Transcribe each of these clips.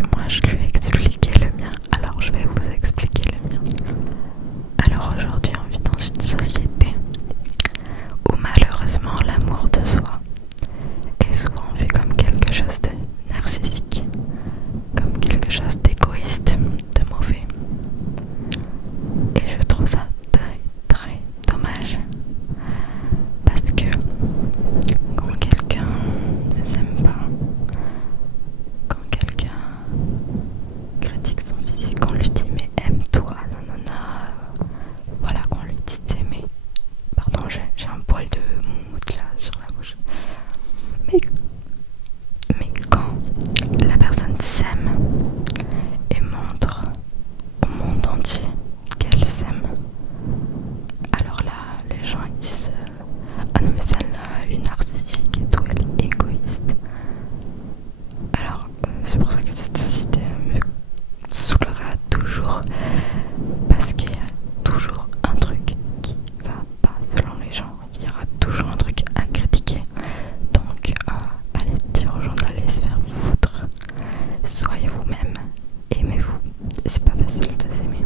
puis moi je lui ai expliqué le mien, alors je vais vous expliquer le mien. Alors aujourd'hui on vit dans une société où malheureusement l'amour de soi est souvent vu comme quelque chose de narcissique, comme quelque chose d'égoïste, de mauvais. Et je trouve ça très très dommage. Parce que quand quelqu'un ne s'aime pas, quand quelqu'un critique son physique, qu'on lui dit mais aime-toi, nanana, voilà, qu'on lui dit de s'aimer. Pardon, j'ai un poil de moumoute là sur la bouche. Mais quand la personne s'aime et montre au monde entier qu'elle s'aime, alors là, les gens ils se... Ah non mais celle-là, elle est narcissique et tout, elle est égoïste. Alors, c'est pour ça que cette société me saoulera toujours. Parce qu'il y a toujours un truc qui va pas selon les gens. Il y aura toujours un truc à critiquer. Donc, allez dire aux gens d'aller se faire foutre. Soyez vous-même, aimez-vous. C'est pas facile de s'aimer.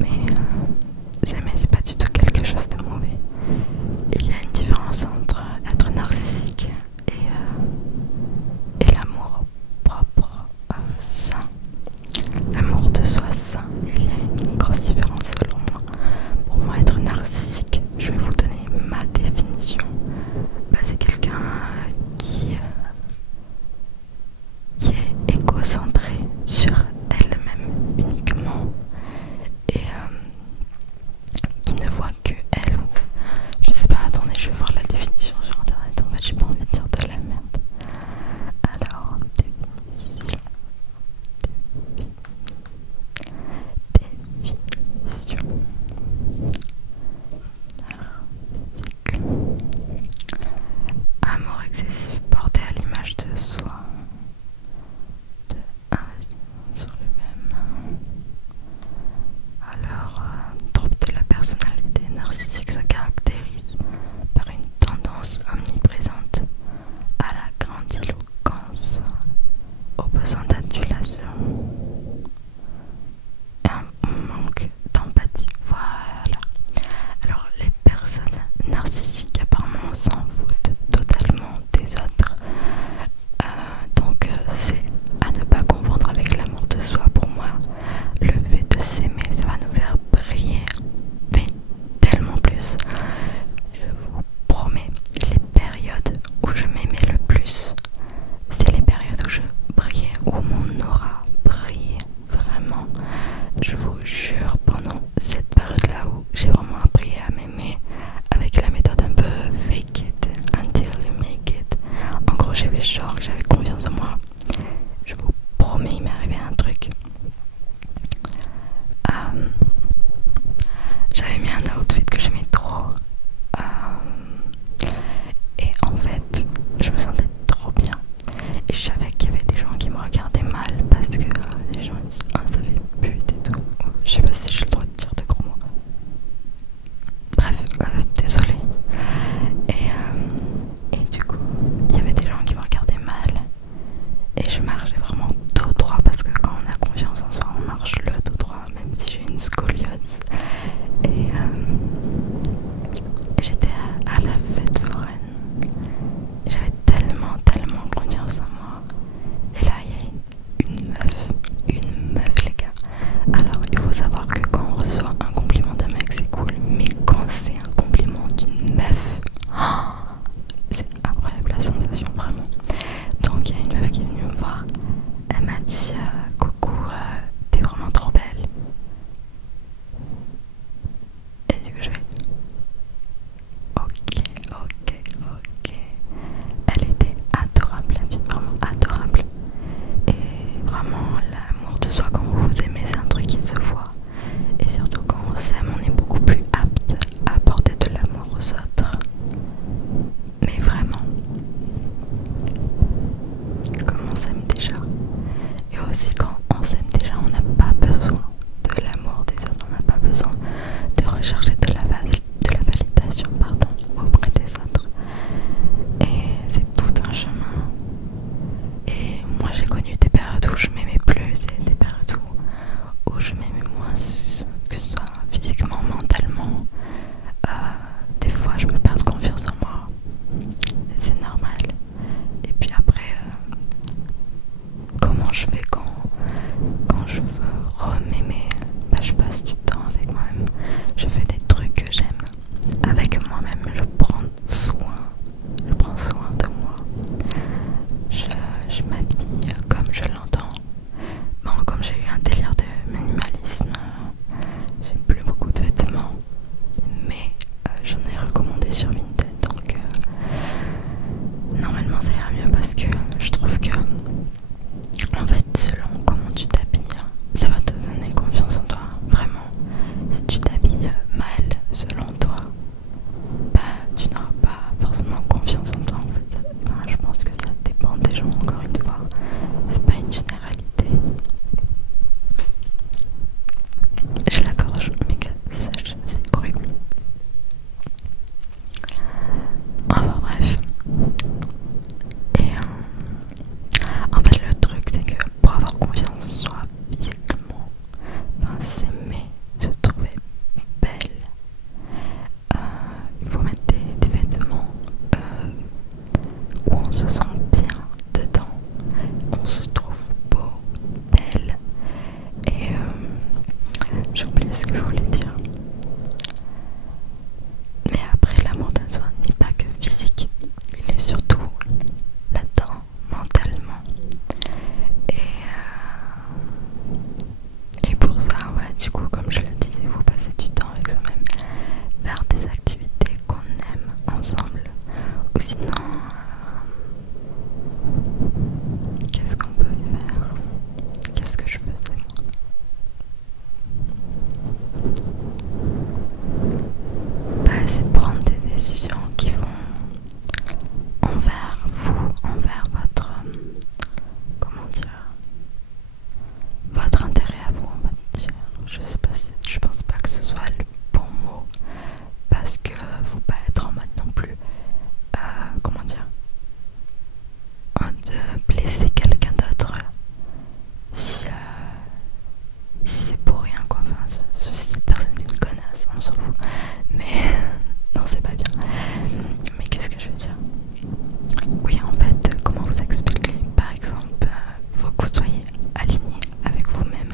Mais s'aimer, c'est pas du tout quelque chose de mauvais. Il y a une différence entre être narcissique et l'amour propre, sain. L'amour de soi sain, il y a une grosse différence selon moi. Pour moi, être narcissique, je vais vous donner ma définition. C'est quelqu'un qui est égocentré sur elle-même uniquement et qui ne voit que elle ou je sais pas, attendez, je vais voir la définition sur internet. En fait, j'ai pas envie de dire de la merde. Alors, définition. Amour excessif porté à l'image de soi, de investissement sur lui-même. Alors, trouble de la personnalité narcissique se caractérise par une tendance omniprésente à la grandiloquence, au besoin d'adulation et un manque d'empathie. Voilà. Alors les personnes narcissiques apparemment s'en foutent totalement des autres. Donc c'est à ne pas confondre avec l'amour de soi. Pour moi, le fait de s'aimer, ça va nous faire briller, mais tellement plus. Je vous promets, les périodes où je m'aimais le plus, c'est les périodes où je brillais, où mon aura brillait vraiment. Je vous jure, pendant cette période-là où j'ai vraiment appris à m'aimer avec la méthode un peu fake it until you make it. En gros, j'ai fait genre que j'avais confiance en moi. Je vous promets, il m'est arrivé un truc. J'avais mis un outfit que j'aimais trop. Et en fait, je me sentais trop bien. Et je savais qu'il y avait des gens qui me regardaient mal parce que les gens disent ah ça fait pute et tout. Je sais pas si j'ai le droit de dire de gros mots. Bref, désolée. Et du coup, il y avait des gens qui me regardaient mal. Et je marchais vraiment dos droit parce que quand on a confiance en soi, on marche le dos droit, même si j'ai une scoliose. Et j'étais à la fête foraine. J'avais tellement confiance en moi. Et là, il y a une meuf les gars. Alors, il faut savoir que quand on reçoit un compliment d'un mec, c'est cool. Mais quand c'est un compliment d'une meuf, c'est incroyable la sensation, vraiment. Donc, il y a une meuf qui est venue me voir. Elle m'a dit coucou, t'es vraiment trop belle. Et du coup, je vais ok. Elle était adorable, la fille, vraiment adorable. Et vraiment, l'amour de soi, quand vous vous aimez, c'est un truc qui se voit. Et surtout, quand on s'aime, on est beaucoup plus apte à apporter de l'amour aux autres. Mais vraiment, comme on s'aime déjà. Et aussi, quand on s'aime déjà, on n'a pas besoin de l'amour des autres. On n'a pas besoin de rechercher de la validation, auprès des autres. Et c'est tout un chemin. Et moi j'ai connu des périodes où je comment je fais quand je veux m'aimer, bah, je passe du temps avec moi-même. Je fais des trucs que j'aime avec moi-même. Je prends soin de moi. Je m'habille comme je l'entends. Bon, comme j'ai eu un délire de minimalisme, j'ai plus beaucoup de vêtements, mais j'en ai recommandé sur Vinted, donc normalement ça ira mieux parce que je trouve que en fait selon comment tu t'habilles, ça va te donner confiance en toi, vraiment. Si tu t'habilles mal selon toi, bah tu n'auras pas forcément confiance en toi en fait. Enfin, je pense que ça dépend des gens, encore une fois, c'est pas une généralité. J'ai la gorge méga sèche, c'est horrible. Enfin bref. Et en fait le truc c'est que pour avoir confiance en soi physiquement, enfin, s'aimer, se trouver belle, il faut mettre des vêtements où on se sent bien dedans, on se trouve beau, belle. Et j'ai oublié ce que je voulais dire. Mais après, l'amour de soi n'est pas que physique, il est surtout là-dedans, mentalement. Et pour ça, ouais, du coup, comme je le disais, il faut passer du temps avec soi-même, faire des activités qu'on aime ensemble. Ou sinon, qu'est-ce qu'on peut faire? Qu'est-ce que je faisais moi? Bah, c'est de prendre des décisions qui vont envers vous, envers votre, comment dire, votre intérêt à vous, on va dire. Je pense pas que ce soit le bon mot, parce que faut pas être en mode non plus, comment dire, de blesser quelqu'un d'autre si c'est pour rien quoi. Enfin, si cette personne est une connasse, on s'en fout. Mais non, c'est pas bien. Mais qu'est-ce que je veux dire? Oui, en fait, comment vous expliquer? Par exemple, faut que vous soyez aligné avec vous-même,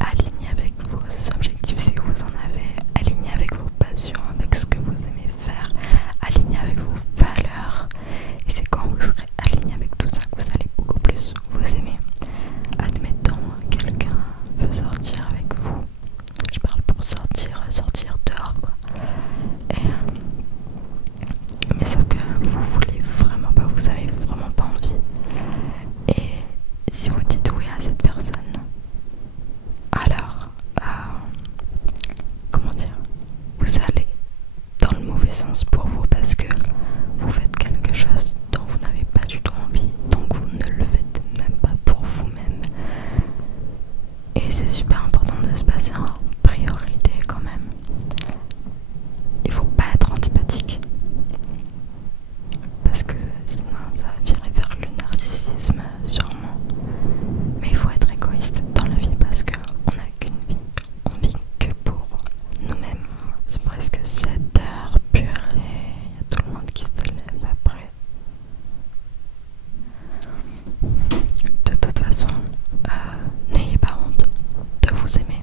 aligné avec vos objectifs si vous en avez, aligné avec vos passions, avec ce que vous aimez faire, aligné avec vos valeurs. Et c'est quand vous serez aligné avec tout ça que vous allez beaucoup plus vous aimer. Admettons, quelqu'un veut sortir avec vous. Je parle pour sortir dehors quoi. Mais sauf que vous voulez vraiment pas, vous avez vraiment pas envie. Et si vous dites oui à cette personne, alors, comment dire, vous allez dans le mauvais sens pour vous parce que vous faites quelque chose dont vous n'avez pas du tout envie, donc vous ne le faites même pas pour vous-même. Et c'est super important de se passer en priorité quand même. Il faut pas être antipathique parce que sinon ça va virer vers le narcissisme sûrement. Mais il faut être égoïste dans la vie parce qu'on n'a qu'une vie, on vit que pour nous-mêmes. C'est presque 7 heures, purée, il y a tout le monde qui se lève après. De toute façon, n'ayez pas honte de vous aimer.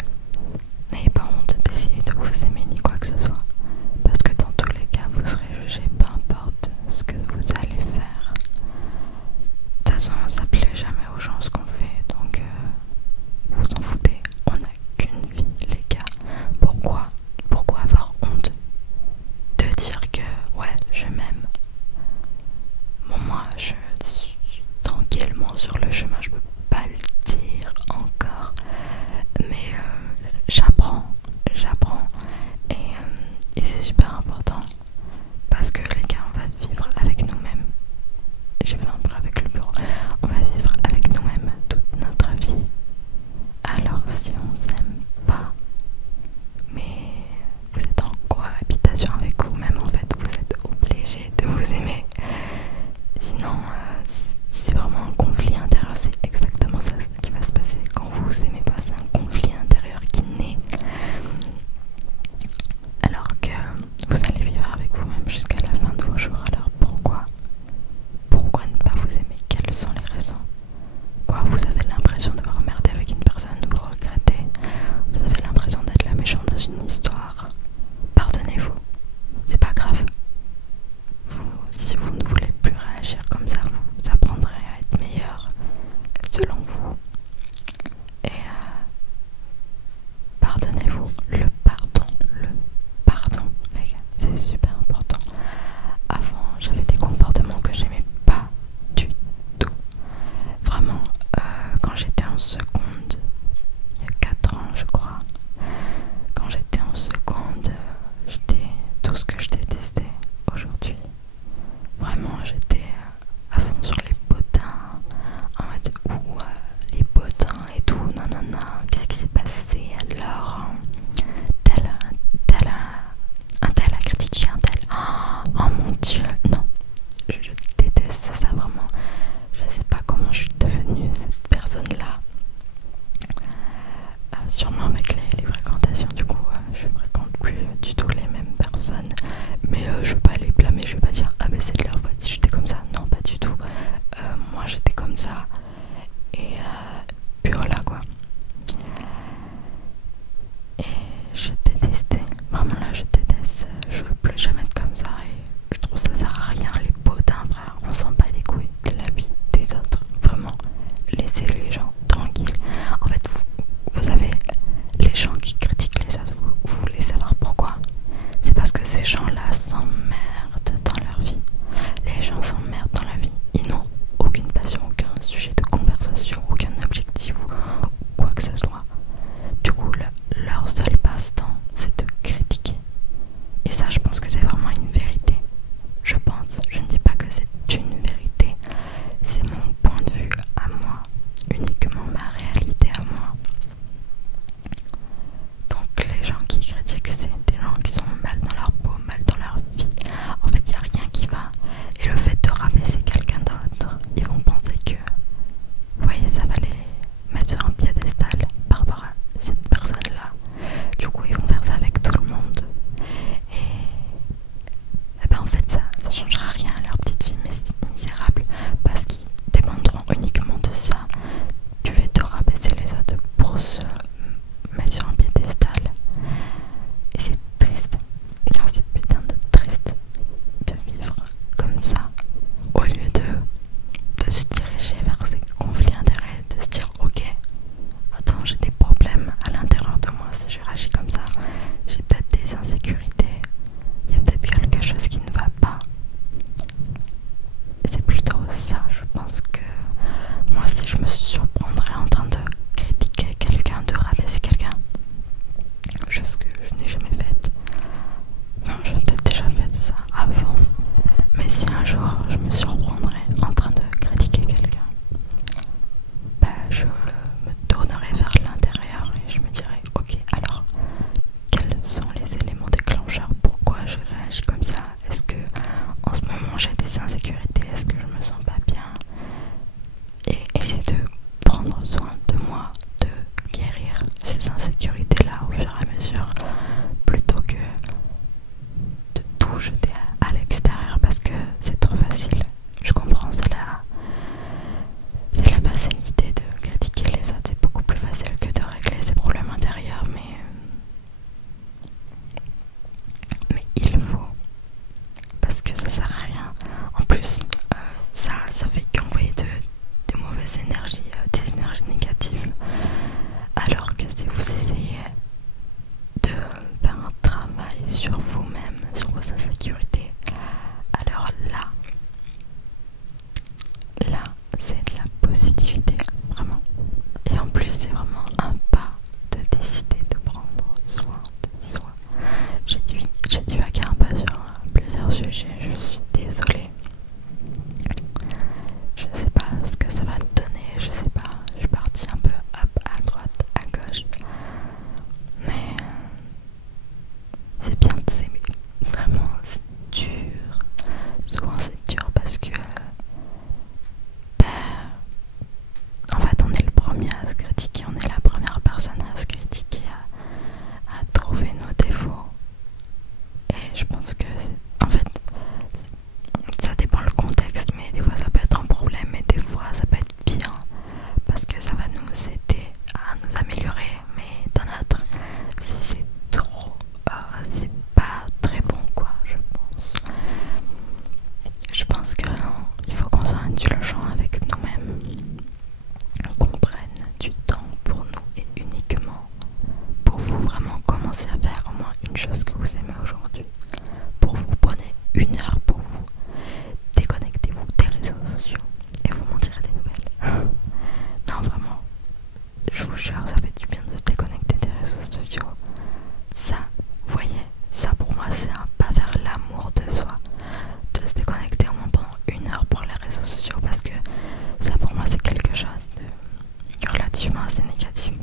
impression assez négative.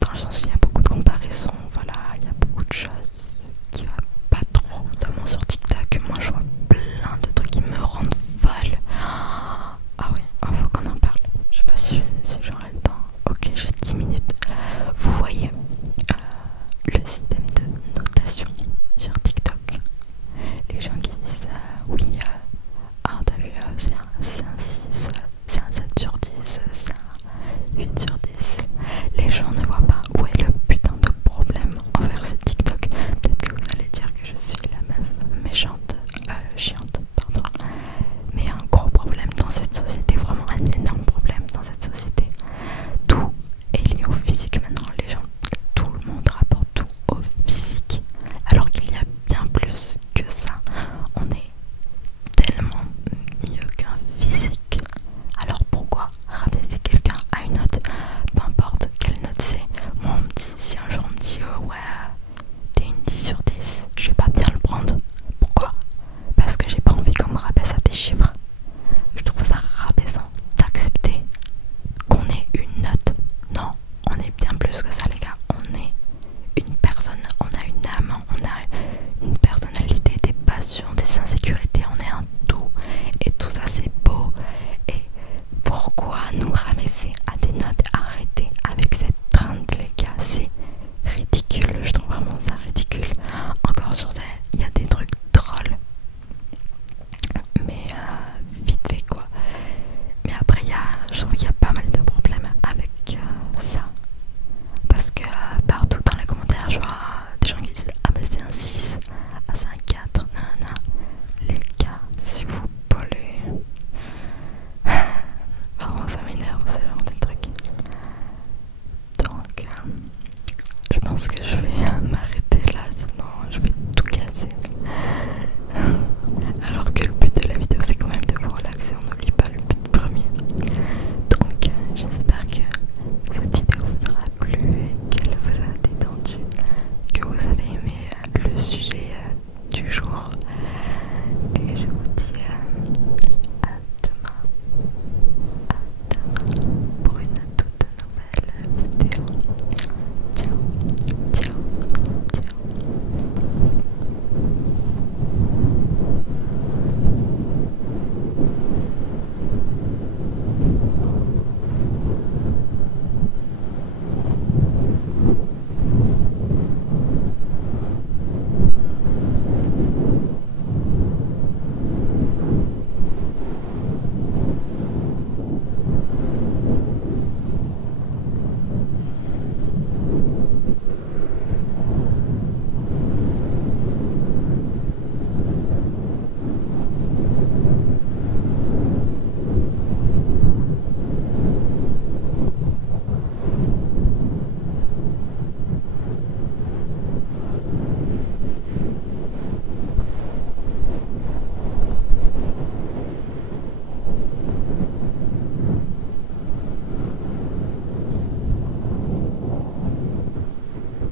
Dans le sens où il y a beaucoup de comparaisons, voilà, il y a beaucoup de choses qui va pas trop, notamment sur TikTok. Moi je vois plein de trucs qui me rendent folle. Ah oui, faut qu'on en parle. Je sais pas si j'aurai le temps. Ok, j'ai 10 minutes. Vous voyez le système de notation sur TikTok. Les gens qui disent oui, t'as vu, c'est un 6, c'est un 7 sur 10, c'est un 8 sur 10. Les gens ne voient pas où est le putain de problème envers ces TikTok. Peut-être que vous allez dire que je suis la meuf méchante, chiante, pardon. Mais un gros problème dans cette société, vraiment un énorme problème dans cette société. Tout est lié au physique maintenant. Les gens, tout le monde rapporte tout au physique. Alors qu'il y a bien plus que ça. On est tellement mieux qu'un physique. Alors pourquoi rabaisser quelqu'un à une note, peu importe quelle note c'est? Moi on me dit, si un jour on me dit ouais t'es une 10 sur 10, je vais pas bien le prendre. Pourquoi? Parce que j'ai pas envie qu'on me rabaisse à des chiffres. Je trouve ça rabaissant d'accepter qu'on ait une note. Non, on est bien plus que ça les gars. On est une personne, on a une âme, on a une personnalité, des passions, des insécurités, on est un tout. Et tout ça c'est beau. Et pourquoi nous rabaisser à des notes? Arrêtez avec cette trainte les gars, c'est ridicule, je trouve vraiment ça ridicule. Encore sur ça, il y a des trucs drôles. Mais vite fait quoi. Mais après je trouve qu'il y a pas mal de problèmes avec ça. Parce que partout dans les commentaires je vois des gens qui disent ah bah c'est un 6, ah c'est un 4, nanana. Les gars, s'il vous plaît. Vraiment ça m'énerve ce genre de truc. Donc je pense que je